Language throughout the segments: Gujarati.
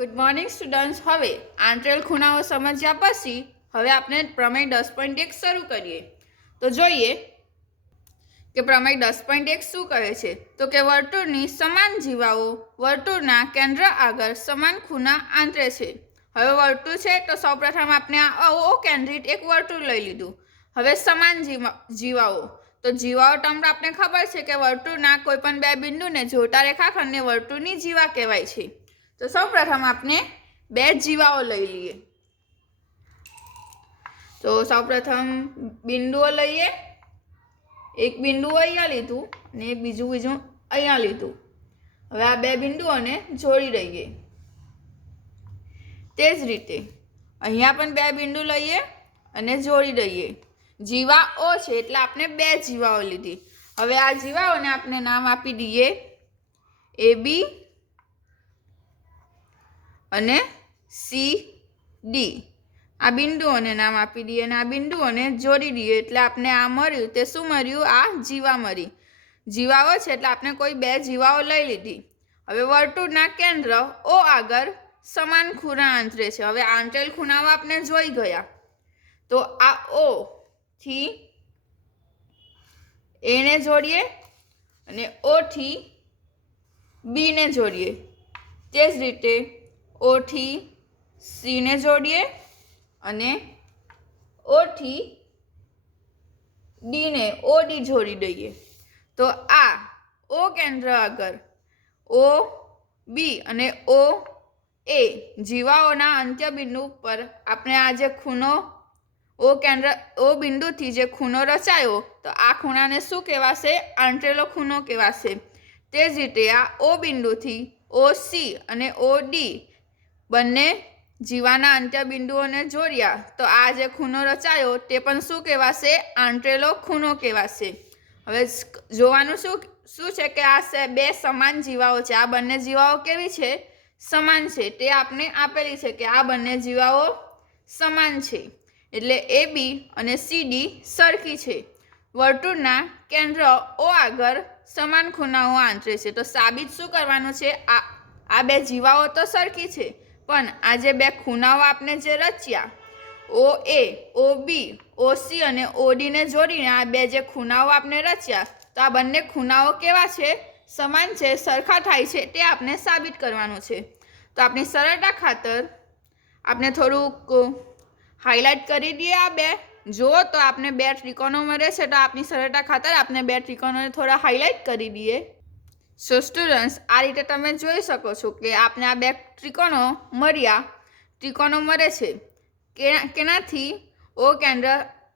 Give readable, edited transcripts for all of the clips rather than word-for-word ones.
Good morning students. હવે આંતરેલ ખૂણાઓ સમજ્યા પછી હવે આપણે પ્રમેય 10.1 શરૂ કરીએ। તો જોઈએ કે પ્રમેય 10.1 શું કહે છે। તો કે વર્તુળની સમાન જીવાઓ વર્તુળના કેન્દ્ર આગળ સમાન ખૂણા આંતરે છે। હવે વર્તુળ છે તો સૌપ્રથમ આપણે આ ઓ કેન્દ્રિત એક વર્તુળ લઈ લીધું। હવે સમાન જીવાઓ તો જીવાઓ ટર્મ આપણે ખબર છે કે વર્તુળના કોઈ પણ બે બિંદુને જોડતા રેખાખંડને વર્તુળની જીવા કહેવાય છે। તો સૌપ્રથમ આપણે બે જીવાઓ લઈ લઈએ। તો સૌપ્રથમ બિંદુઓ લઈએ। એક બિંદુ અહીંયા લીધું અને બીજું અહીંયા લીધું। હવે આ બે બિંદુઓને જોડી દઈએ। તે જ રીતે અહીંયા પણ બે બિંદુ લઈએ અને જોડી દઈએ। જીવા ઓ છે એટલે આપણે બે જીવાઓ લીધી। હવે આ જીવાઓને આપણે નામ આપી દઈએ AB અને CD। આ બિંદુઓને નામ આપી દઈએ અને આ બિંદુઓને જોડી દઈએ એટલે આપણે આ મળ્યું તે શું મળ્યું? આ જીવા મળી। જીવાઓ છે એટલે આપણે કોઈ બે જીવાઓ લઈ લીધી। હવે વર્તુળના કેન્દ્ર ઓ આગળ સમાન ખૂણા આંતરે છે। હવે આંતરેલ ખૂણાઓ આપણે જોઈ ગયા। તો આ ઓ થી એ ને જોડીએ અને ઓ થી બી ને જોડીએ। તે જ રીતે ઓ થી સી ને જોડીએ અને ઓ થી ડી ને ઓડી જોડી દઈએ। તો આ ઓ કેન્દ્ર આગળ ઓ બી અને ઓ એ જીવાઓના અંત્યબિંદુ પર આપણે આ જે ખૂણો ઓ બિંદુથી જે ખૂણો રચાયો તો આ ખૂણાને શું કહેવાશે? આંતરેલો ખૂણો કહેવાશે। તે જ રીતે આ ઓ બિંદુથી ઓ સી અને ઓ ડી બંને જીવાના અંત્યબિંદુઓને જોડ્યા તો આ જે ખૂણો રચાયો તે પણ શું કહેવાશે? આંતરેલો ખૂણો કહેવાશે। હવે જોવાનું શું છે કે આ બે સમાન જીવાઓ છે। આ બંને જીવાઓ કેવી છે? સમાન છે। તે આપણે આપેલી છે કે આ બંને જીવાઓ સમાન છે એટલે AB અને CD સરખી છે। વર્તુળના કેન્દ્ર ઓ આગળ સમાન ખૂણાઓ આંતરે છે। તો સાબિત શું કરવાનું છે? આ બે જીવાઓ તો સરખી છે પણ આ જે બે ખૂણાઓ આપણે જે રચ્યા OA, OB, OC અને OD ને જોડીને આ બે જે ખૂણાઓ આપણે રચ્યા તો આ બંને ખૂણાઓ કેવા છે? સમાન છે, સરખા થાય છે તે આપણે સાબિત કરવાનું છે। તો આપણી સરળતા ખાતર આપણે થોડુંક હાઇલાઇટ કરી દઈએ। આ બે જુઓ તો આપણે બે ત્રિકોણો મળે છે તો આપણી સરળતા ખાતર આપણે બે ત્રિકોણોને થોડા હાઇલાઇટ કરી દઈએ। સો સ્ટુડન્ટ્સ આ રીતે તમે જોઈ શકો છો કે આપણે આ બે ત્રિકોણો મળે છે કેનાથી ઓ કેન્દ્ર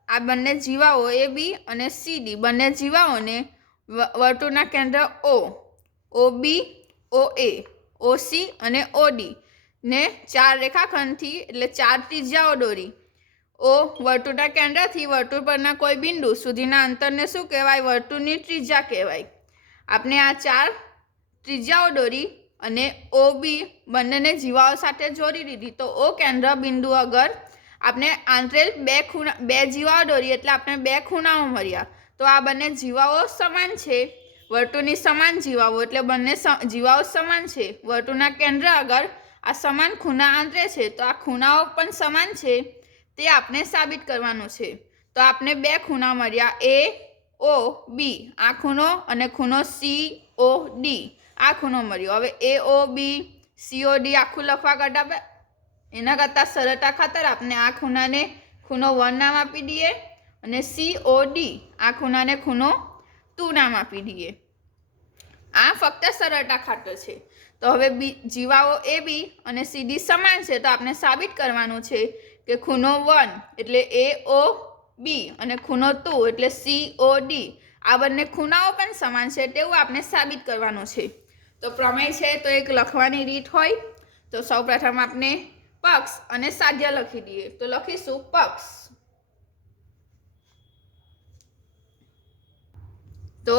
આ બંને જીવાઓ AB અને CD બંને જીવાઓને વર્તુળના કેન્દ્ર O, OB, OA, OC અને OD ને ચાર રેખાખંડથી એટલે ચાર ત્રિજ્યાઓ દોરી। ઓ વર્તુળના કેન્દ્રથી વર્તુળ પરના કોઈ બિંદુ સુધીના અંતરને શું કહેવાય? વર્તુળની ત્રિજ્યા કહેવાય। આપણે આ ચાર ત્રિજ્યાઓ દોરી અને OB બંનેને જીવાઓ સાથે જોડી દીધી। તો ઓ કેન્દ્ર બિંદુ આગળ આપણે આંતરેલ બે જીવાઓ દોરી એટલે આપણે બે ખૂણાઓ મળ્યા। તો આ બંને જીવાઓ સમાન છે, વર્તુળની સમાન જીવાઓ એટલે બંને જીવાઓ સમાન છે। વર્તુળના કેન્દ્ર આગળ આ સમાન ખૂણા આંતરે છે તો આ ખૂણાઓ પણ સમાન છે તે આપણે સાબિત કરવાનું છે। તો આપણે બે ખૂણા મળ્યા AOB આ ખૂણો અને ખૂણો COD આ ખૂણો મળ્યો। હવે AOB COD આખું લખવા કરતા એના કરતાં સરળતા ખાતર આપણે આ ખૂણાને ખૂણો 1 નામ આપી દઈએ અને COD આ ખૂણાને ખૂણો 2 નામ આપી દઈએ। આ ફક્ત સરળતા ખાતર છે। તો હવે જીવાઓ AB અને CD સમાન છે તો આપણે સાબિત કરવાનું છે કે ખૂણો 1 એટલે AOB અને ખૂણો 2 એટલે COD આ બંને ખૂણાઓ પણ સમાન છે તેવું આપણે સાબિત કરવાનું છે। તો પ્રમેય છે તો એક લખવાની રીત હોય। તો સૌપ્રથમ આપણે પક્ષ અને સાધ્ય લખી દઈએ। તો લખીશું પક્ષ તો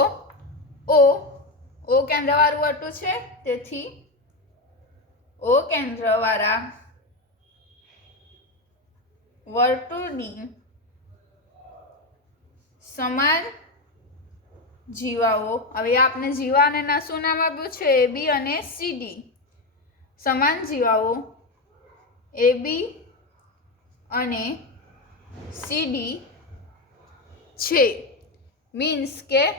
O કેન્દ્રવાળું વર્તુળ છે તેથી O કેન્દ્રવાળા વર્તુળની સમાન જીવાઓ। હવે આપણે જીવાને શું નામ આપ્યું છે? AB અને CD। સમાન જીવાઓ AB અને CD છે. મીન્સ કે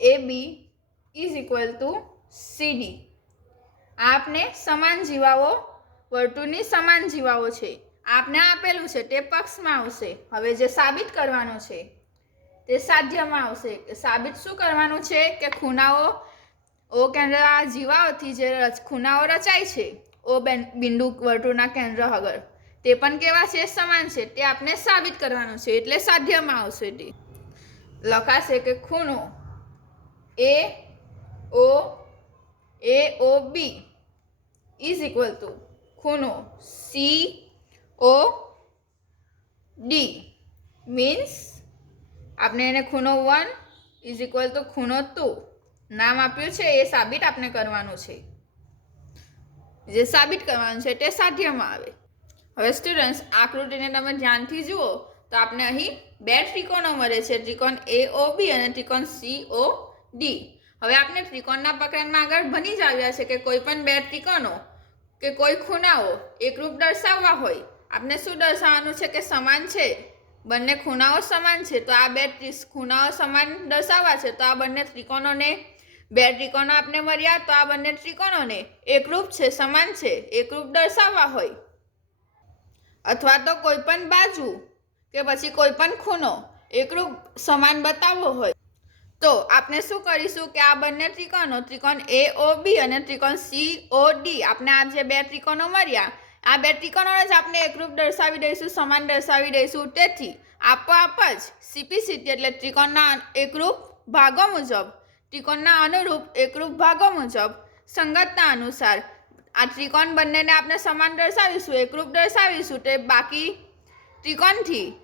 AB is equal two CD. આપને સમાન જીવાઓ, વર્તુળની સમાન જીવાઓ છે, આપને આપેલું છે તે પક્ષમાં આવશે. હવે જે સાબિત કરવાનું છે તે સાધ્યમાં આવશે. સાબિત શું કરવાનું છે કે ખૂણાઓ ઓ કેન્દ્ર આ જીવાઓથી જે ખૂણાઓ રચાય છે ઓ બિંદુ વર્તુળના કેન્દ્ર આગળ, તે પણ કેવા છે? સમાન છે. તે આપણે સાબિત કરવાનું છે, એટલે સાધ્યમાં આવશે. તે લખાશે કે ખૂણો AOB ઇઝ ઇક્વલ ટુ ખૂણો COD. મીન્સ આપણે એને ખૂણો 1 ઇઝ ઇક્વલ ટુ ખૂણો 2 નામ આપ્યું છે. એ સાબિત આપણે કરવાનું છે. જે સાબિત કરવાનું છે તે સાધ્યમાં આવે. હવે સ્ટુડન્ટ્સ, આકૃતિને તમે ધ્યાનથી જુઓ તો આપણે અહીં બે ત્રિકોણો મળે છે, ત્રિકોણ AOB અને ત્રિકોણ COD. હવે આપણે ત્રિકોણના પ્રકરણમાં આગળ ભણી જ આવ્યા છે કે કોઈ પણ બે ત્રિકોણો કે કોઈ ખૂણાઓ એકરૂપ દર્શાવવા હોય, આપણે શું દર્શાવવાનું છે કે સમાન છે, બંને ખૂણાઓ સમાન છે. તો આ બે ખૂણાઓ સમાન દર્શાવવા છે તો આ બંને ત્રિકોણોને, બે ત્રિકોણો આપણે મળ્યા તો આ બંને ત્રિકોણોને એકરૂપ છે, સમાન છે, એકરૂપ દર્શાવવા હોય, અથવા તો કોઈ પણ બાજુ કે પછી કોઈ પણ ખૂણો એકરૂપ સમાન બતાવવો હોય તો આપણે શું કરીશું કે આ બંને ત્રિકોણ AOB અને ત્રિકોણ COD, આપણે આ જે બે ત્રિકોણો મળ્યા આ બે ત્રિકોણોને જ આપણે એકરૂપ દર્શાવી દઈશું, સમાન દર્શાવી દઈશું. તેથી આપોઆપ જ CP/CD એટલે ત્રિકોણના એકરૂપ ભાગો મુજબ, ત્રિકોણના અનુરૂપ એકરૂપ ભાગો મુજબ સંગતતા અનુસાર આ ત્રિકોણ બંનેને આપણે સમાન દર્શાવીશું, એકરૂપ દર્શાવીશું. તે બાકી ત્રિકોણથી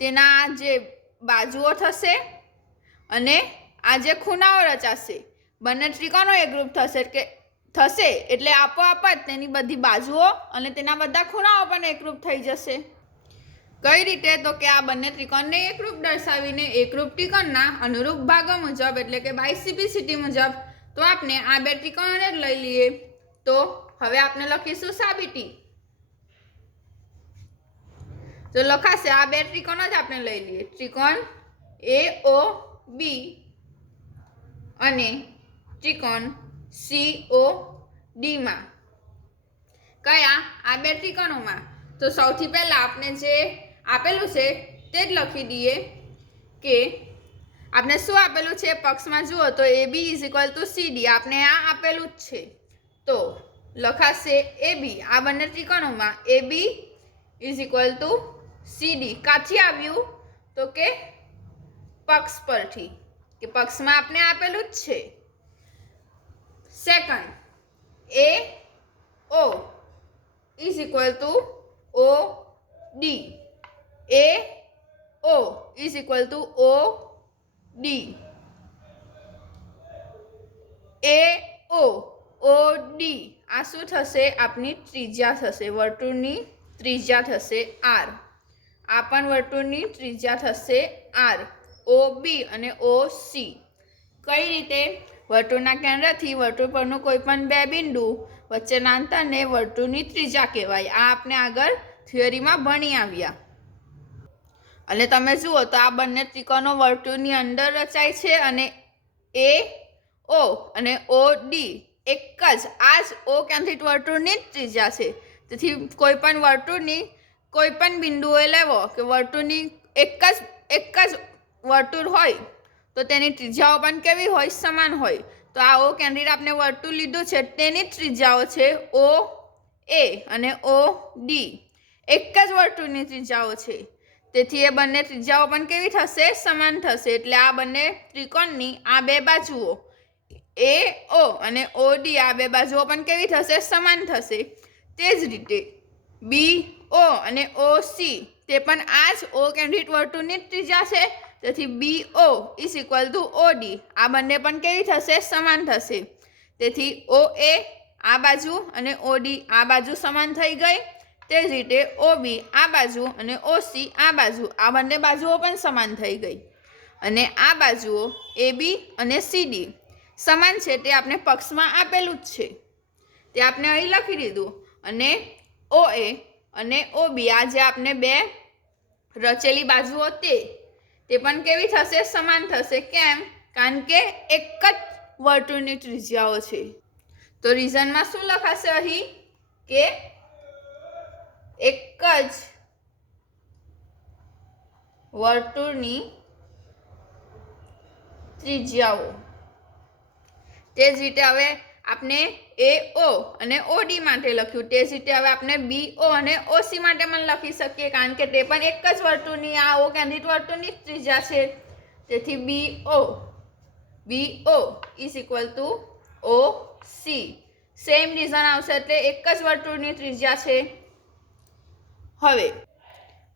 તેના જે બાજુઓ થશે અને આ જે ખૂણાઓ રચાશે, બંને ત્રિકોણો એકરૂપ થશે એટલે આપોઆપ જ તેની બધી બાજુઓ અને તેના બધા ખૂણાઓ પણ એકરૂપ થઈ જશે. કઈ રીતે? તો કે આ બંને ત્રિકોણને એકરૂપ દર્શાવીને એકરૂપ ત્રિકોણના અનુરૂપ ભાગો મુજબ એટલે કે બાય CP/CD મુજબ તો આપણે આ બે ત્રિકોણોને જ લઈ લઈએ. તો હવે આપણે લખીશું સાબિતી. તો લખાશે આ બે ત્રિકોણો જ આપણે લઈ લઈએ, ત્રિકોણ AOB અને ત્રિકોણ COD માં. કયા? આ બે ત્રિકોણોમાં. તો સૌથી પહેલા આપણે જે આપેલું છે તે જ લખી દઈએ કે આપણે શું આપેલું છે પક્ષમાં જુઓ તો AB is equal two CD, આપણે આ આપેલું જ છે. તો લખાશે AB, આ બંને ત્રિકોણોમાં AB is equal two CD. કાથી આવ્યું? તો કે પક્ષ પરથી, કે પક્ષમાં આપણે આપેલું જ છે. Second, AO is equal two OD, AO is equal two OD, OD આ શું થશે? આપની ત્રિજ્યા થશે, વર્તુળની ત્રિજ્યા થશે R. આ પણ વર્તુળની ત્રિજ્યા થશે R. OB અને OC કઈ રીતે? વર્તુળના કેન્દ્રથી વર્તુળ પરનું કોઈ પણ બે બિંદુ વચ્ચેના અંતરને વર્તુળની ત્રિજ્યા કહેવાય. આ આપણે આગળ થિયરીમાં ભણી આવ્યા. અને તમે જુઓ તો આ બંને ત્રિકોણો વર્તુળની અંદર રચાય છે અને AO અને OD એક જ આ જ O કેન્દ્રિત વર્તુળની જ ત્રિજ્યા છે. તેથી કોઈ પણ વર્તુળની કોઈ પણ બિંદુએ લેવો કે વર્તુળની એક જ વર્તુળ હોય તો તેની ત્રિજ્યાઓ પણ કેવી હોય? સમાન હોય. તો આ O કેન્દ્રિત આપણે વર્તુળ લીધું છે તેની ત્રિજ્યાઓ છે OA અને OD, એક જ વર્તુળની ત્રિજ્યાઓ છે. તેથી એ બંને ત્રિજ્યાઓ પણ કેવી થશે? સમાન થશે. એટલે આ બંને ત્રિકોણની આ બે બાજુઓ AO અને OD આ બે બાજુઓ પણ કેવી થશે? સમાન થશે. તે જ રીતે BO અને OC તે પણ આ જ O કેન્દ્રિત વર્તુળની ત્રિજ્યા છે. તેથી BO is equal two OD આ બંને પણ કેવી થશે? સમાન થશે. તેથી OA આ બાજુ અને OD આ બાજુ સમાન થઈ ગઈ. તે જ રીતે OB આ બાજુ અને OC આ બાજુ, આ બંને બાજુઓ પણ સમાન થઈ ગઈ. અને આ બાજુઓ AB અને CD સમાન છે તે આપણે પક્ષમાં આપેલું જ છે, તે આપણે અહીં લખી દીધું. અને OA અને OB આ જે આપણે બે રચેલી બાજુઓ તે પણ કેવી થશે? સમાન થશે. કેમ? કારણ કે એક જ વર્તુળની ત્રિજ્યાઓ છે. તો રીઝનમાં શું લખાશે અહીં કે એક જ વર્તુળની ત્રિજ્યાઓ. તે જ રીતે હવે આપણે AO અને OD માટે લખ્યું, તે જ રીતે હવે આપણે BO અને OC માટે પણ લખી શકીએ, કારણ કે તે પણ એક જ વર્તુળની આ O કેન્દ્રિત વર્તુળની જ ત્રિજ્યા છે. તેથી BO is equal to OC. Same reason આવશે એટલે એક જ વર્તુળની ત્રિજ્યા છે.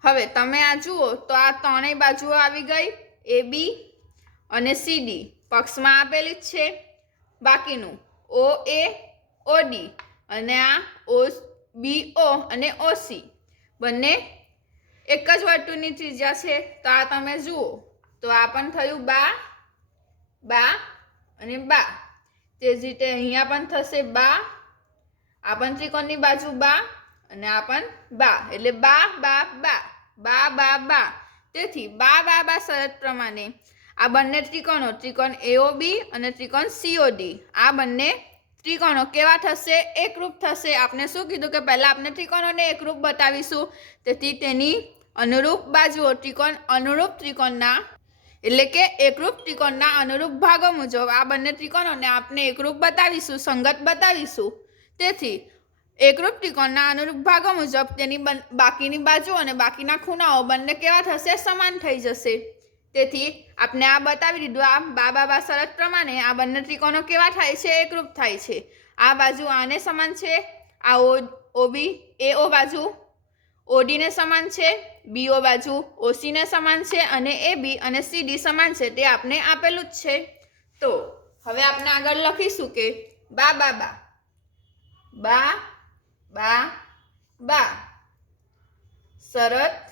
હવે તમે આ જુઓ તો આ ત્રણેય બાજુઓ આવી ગઈ. AB અને CD પક્ષમાં આપેલી જ છે. બાકીનું OA OD અને આ BO અને OC બંને એક જ વર્તુળની ત્રિજ્યા છે. તો આ તમે જુઓ તો આ પણ થયું બા અને બા. તે જ રીતે અહીંયા પણ થશે બા. આ પણ ત્રિકોણની બાજુ બા અને આ પણ બા, એટલે બા. તેથી બા શરત પ્રમાણે આ બંને ત્રિકોણ AOB અને ત્રિકોણ COD આ બંને ત્રિકોણો કેવા થશે? એકરૂપ થશે. આપણે શું કીધું કે પહેલા આપણે ત્રિકોણોને એકરૂપ બતાવીશું, તેથી તેની અનુરૂપ બાજુઓ અનુરૂપ ત્રિકોણના એટલે કે એકરૂપ ત્રિકોણના અનુરૂપ ભાગો મુજબ આ બંને ત્રિકોણોને આપણે એકરૂપ બતાવીશું, સંગત બતાવીશું. તેથી એકરૂપ ત્રિકોણના અનુરૂપ ભાગો મુજબ તેની બાકીની બાજુઓ અને બાકીના ખૂણાઓ બંને કેવા થશે? સમાન થઈ જશે. તેથી આપણે આ બતાવી દીધું. આ બા શરત પ્રમાણે આ બંને ત્રિકોણો કેવા થાય છે? એકરૂપ થાય છે. આ બાજુ આને સમાન છે, આ AO બાજુ OD ને સમાન છે, BO બાજુ OC ને સમાન છે અને AB અને CD સમાન છે. તે આપણે આપેલું જ છે. તો હવે આપણે આગળ લખીશું કે બા શરત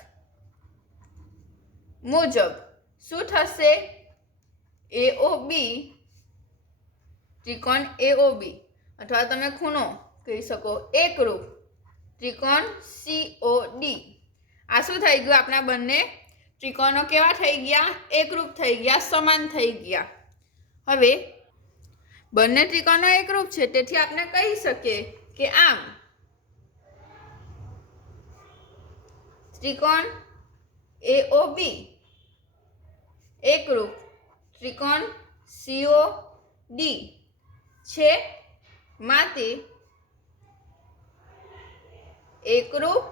મુજબ શું થશે? AOB ત્રિકોણ AOB અથવા તમે ખૂણો કહી શકો એકરૂપ ત્રિકોણ COD. આ શું થઈ ગયું? આપણા બંને ત્રિકોણો કેવા થઈ ગયા? એકરૂપ થઈ ગયા, સમાન થઈ ગયા. હવે બંને ત્રિકોણો એકરૂપ છે, તેથી આપણે કહી શકીએ કે આમ ત્રિકોણ AOB એકરૂપ ત્રિકોણ COD છે, માટે એકરૂપ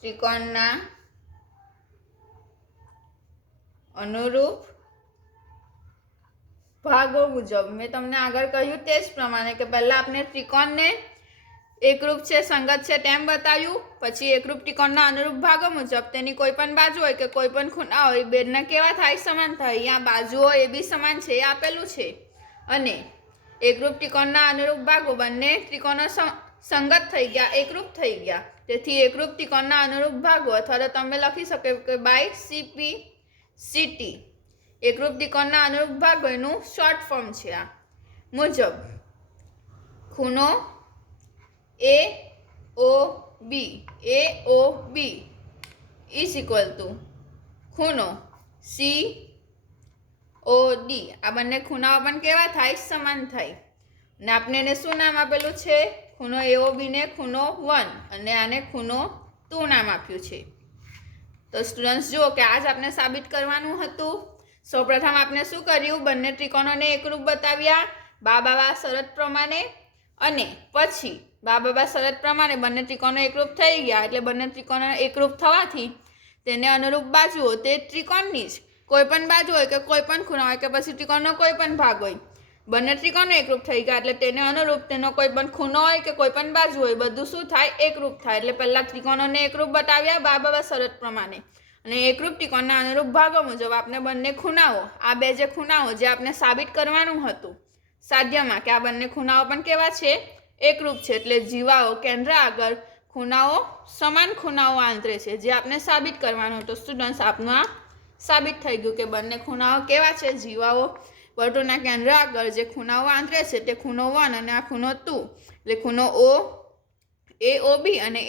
ત્રિકોણના અનુરૂપ ભાગો મુજબ મેં તમને આગળ કહ્યું તે જ પ્રમાણે કે પહેલા આપણે ત્રિકોણને એકરૂપ છે, સંગત છે તેમ બતાવ્યું. પછી એકરૂપ ત્રિકોણના અનુરૂપ ભાગો મુજબ તેની કોઈ પણ બાજુ હોય કે કોઈ પણ ખૂણા હોય બેને કેવા થાય? સમાન થાય. અહીંયા બાજુઓ AB સમાન છે એ આપેલું છે. અને એકરૂપ ત્રિકોણના અનુરૂપ ભાગો બંને ત્રિકોણો સંગત થઈ ગયા, એકરૂપ થઈ ગયા. તેથી એકરૂપ ત્રિકોણના અનુરૂપ ભાગો અથવા તો તમે લખી શકો કે બાય CP/CT એકરૂપ ત્રિકોણના અનુરૂપ ભાગો એનું શોર્ટ ફોર્મ છે. આ મુજબ ખૂણો AOB ઇઝ ઇક્વલ ટુ ખૂણો COD. આ બંને ખૂણાઓ પણ કેવા થાય? સમાન થાય. અને આપણે એને શું નામ આપેલું છે? ખૂણો AOB ને ખૂણો 1 અને આને ખૂણો 2 નામ આપ્યું છે. તો સ્ટુડન્ટ્સ જુઓ કે આજ આપણે સાબિત કરવાનું હતું. સૌપ્રથમ આપણે શું કર્યું? બંને ત્રિકોણોને એકરૂપ બતાવ્યા બા શરત પ્રમાણે, અને પછી બા શરત પ્રમાણે બંને ત્રિકોણો એકરૂપ થઈ ગયા. એટલે બંને ત્રિકોણો એકરૂપ થવાથી તેને અનુરૂપ બાજુઓ તે ત્રિકોણની જ કોઈ પણ બાજુ હોય કે કોઈ પણ ખૂણા હોય કે પછી ત્રિકોણનો કોઈ પણ ભાગ હોય, બંને ત્રિકોણો એકરૂપ થઈ ગયા એટલે તેને અનુરૂપ તેનો કોઈ પણ ખૂણો હોય કે કોઈ પણ બાજુ હોય બધું શું થાય? એકરૂપ થાય. એટલે પહેલા ત્રિકોણોને એકરૂપ બતાવ્યા બા શરત પ્રમાણે, અને એકરૂપ ત્રિકોણના અનુરૂપ ભાગો મુજબ આપણે બંને ખૂણાઓ આ બે જે ખૂણાઓ જે આપણે સાબિત કરવાનું હતું સાધ્યમાં કે આ બંને ખૂણાઓ પણ કેવા છે? એકરૂપ છે. એટલે જીવાઓ કેન્દ્ર આગળ ખૂણાઓ સમાન ખૂણાઓ આંતરે છે, જે આપણે સાબિત કરવાનું હતું. સ્ટુડન્ટ્સ આપનું આ સાબિત થઈ ગયું કે બંને ખૂણાઓ કેવા છે, જીવાઓ વર્તુળના કેન્દ્ર આગળ જે ખૂણાઓ આંતરે છે તે ખૂણો 1 અને આ ખૂણો 2, એટલે ખૂણો ઓ AOB અને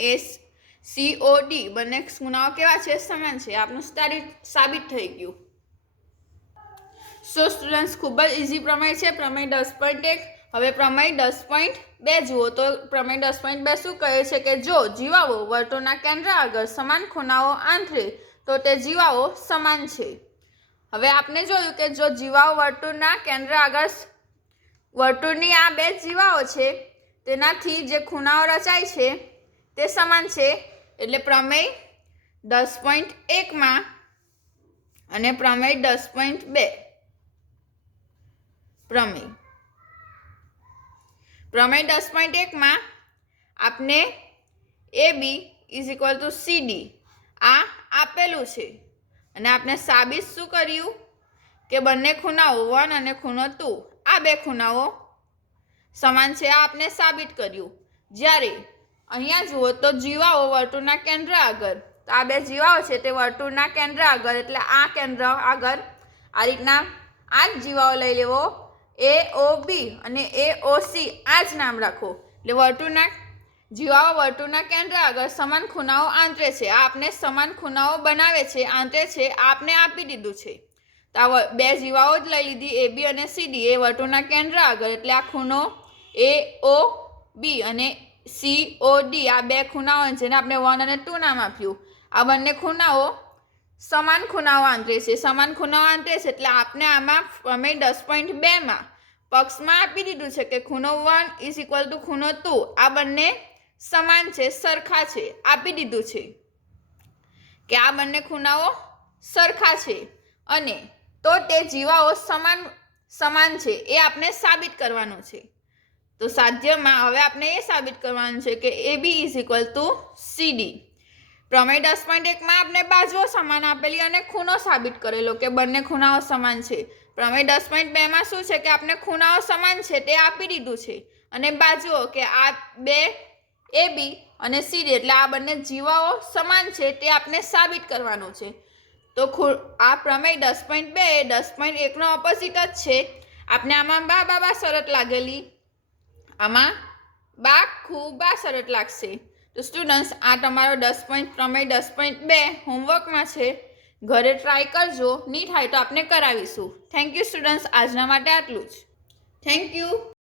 COD બંને ખૂણાઓ કેવા છે, સમાન છે. આપનું સાબિત થઈ ગયું. સો સ્ટુડન્ટ્સ, ખૂબ જ ઇઝી પ્રમેય છે, પ્રમેય 10.1. હવે પ્રમેય 10.2 જુઓ તો પ્રમેય 10.2 શું કહે છે કે જો જીવાઓ વર્તુળના કેન્દ્ર આગળ સમાન ખૂણાઓ આંતરે તો તે જીવાઓ સમાન છે. હવે આપણે જોયું કે જો જીવાઓ વર્તુળના કેન્દ્ર આગળ વર્તુળની આ બે જીવાઓ છે તેનાથી જે ખૂણાઓ રચાય છે તે સમાન છે, એટલે પ્રમેય 10.1 અને પ્રમેય 10.2 પ્રમેય 10.1 આપને AB = CD આ આપેલું છે અને આપણે સાબિત શું કર્યું કે બંને ખૂણાઓ 1 અને ખૂણો 2 આ બે ખૂણાઓ સમાન છે. આ આપણે સાબિત કર્યું. જ્યારે અહીંયા જુઓ તો જીવાઓ વર્તુળના કેન્દ્ર આગળ, તો આ બે જીવાઓ છે તે વર્તુળના કેન્દ્ર આગળ, એટલે આ કેન્દ્ર આગળ આ રીતના આ જ જીવાઓ લઈ લેવો, AOB અને AOC આ જ નામ રાખો. એટલે જીવાઓ વર્તુળના કેન્દ્ર આગળ સમાન ખૂણાઓ આંતરે છે. આ આપણે સમાન ખૂણાઓ બનાવે છે, આંતરે છે, આપને આપી દીધું છે. તો આ બે જીવાઓ જ લઈ લીધી AB અને CD એ વર્તુળના કેન્દ્ર આગળ, એટલે આ ખૂણો AOB અને COD આ બે ખૂણાઓ જેને આપણે 1 અને 2 નામ આપ્યું, આ બંને ખૂણાઓ સમાન ખૂણાઓ આંતરે છે. સમાન ખૂણાઓ આંતરે છે એટલે આપણે આમાં પ્રમેય 10.2 પક્ષમાં આપી દીધું છે કે ખૂણો 1 = ખૂણો 2 આ બંને સમાન છે, સરખા છે, આપી દીધું છે કે આ બંને ખૂણાઓ સરખા છે અને તો તે જીવાઓ સમાન છે. એ આપણે સાબિત કરવાનું છે. તો સાધ્યમાં હવે આપણે એ સાબિત કરવાનું છે કે AB = CD. પ્રમેય 10.1 આપણે બાજુઓ સમાન આપેલી અને ખૂણો સાબિત કરેલો કે બંને ખૂણાઓ સમાન છે. પ્રમેય 10.2 શું છે કે આપણે ખૂણાઓ સમાન છે તે આપી દીધું છે અને બાજુઓ કે આ બે AB અને CD એટલે આ બંને જીવાઓ સમાન છે તે આપણે સાબિત કરવાનું છે. તો આ પ્રમેય 10.2 એ 10.1 નો ઓપોઝિટ જ છે. આપણે આમાં બા શરત લાગેલી, આમાં બા શરત લાગશે. તો સ્ટુડન્ટ્સ, આ તમારો પ્રમેય 10.2 હોમવર્કમાં છે, ઘરે ટ્રાય કરજો. નહીં થાય તો આપણે કરાવીશું. થેન્ક યુ સ્ટુડન્ટ્સ, આજના માટે આટલું જ. Thank you.